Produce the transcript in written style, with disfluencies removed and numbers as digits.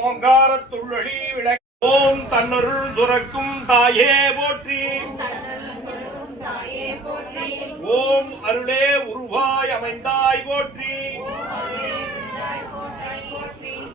ஓங்காரத்துள்ளி விளக்கு ஓம் தன்னருள் சுரக்கும் தாயே போற்றி ஓம் அருளே உருவாய் அமைந்தாய் போற்றி